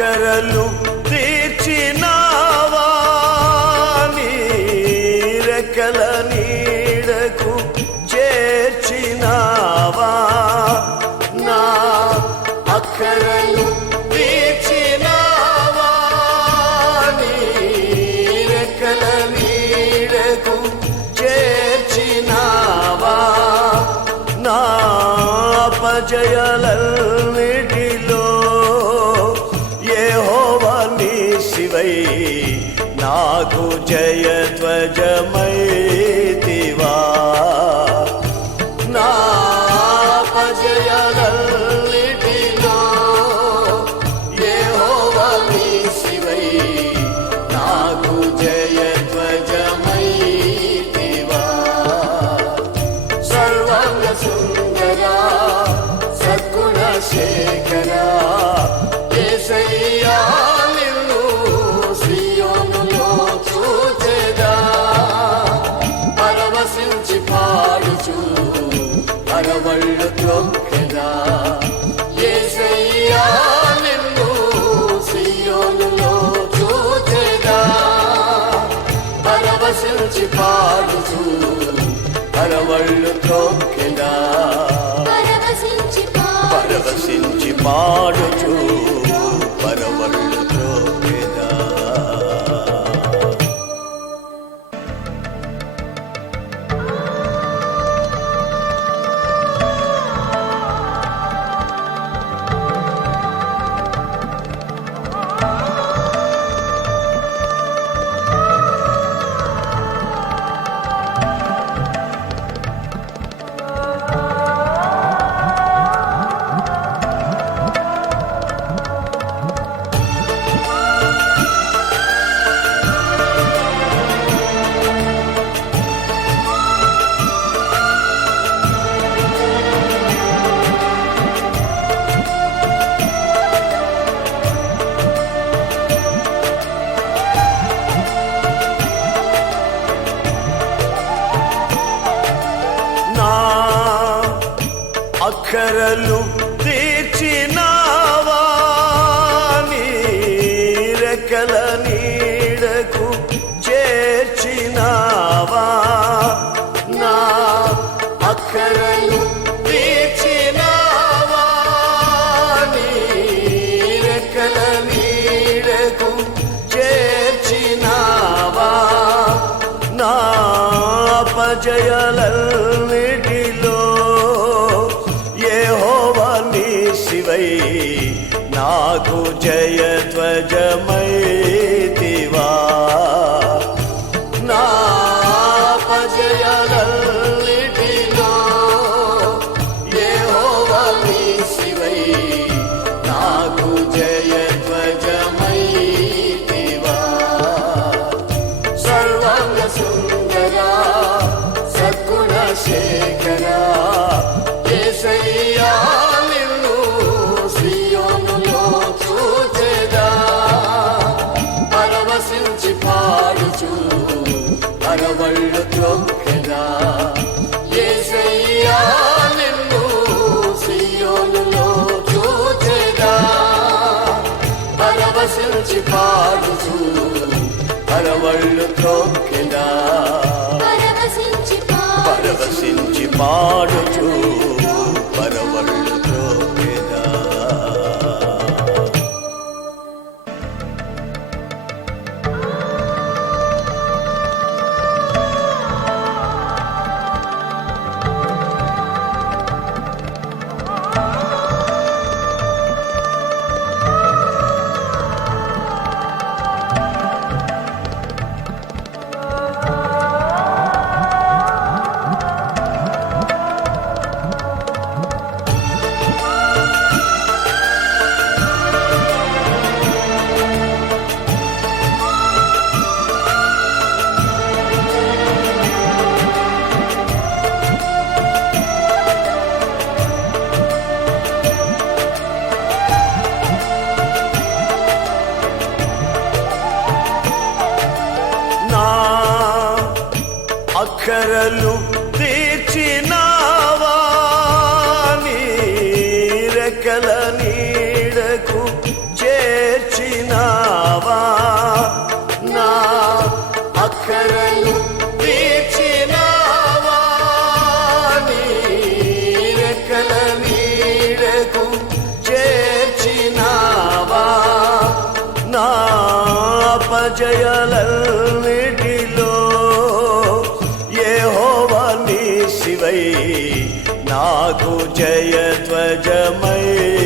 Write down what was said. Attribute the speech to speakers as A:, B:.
A: అక్కరలు తీర్చినావా? నీ రెక్కల నీడకు చేర్చినావా? నా అక్కరలు తీర్చినావా? నీ రెక్కల నీడకు చేర్చినావా? నా అపజయల जय పరవశించి పాడుచు అక్కరలు తీర్చినావా? నీ నీడకు చేర్చినావా? నా అక్కరలు తీర్చినావా? నీ రెక్కల నీడకు చేర్చినావా? నా అపజయాలన్నిటిలో శివై నాకు జయధ్వజమైతివా నా అపజయాలన్నిటిలో యెహోవా నీ శివై పాడుచు. ಕರಲು యెహోవా నీ శివై నాకు జయ ధ్వజమై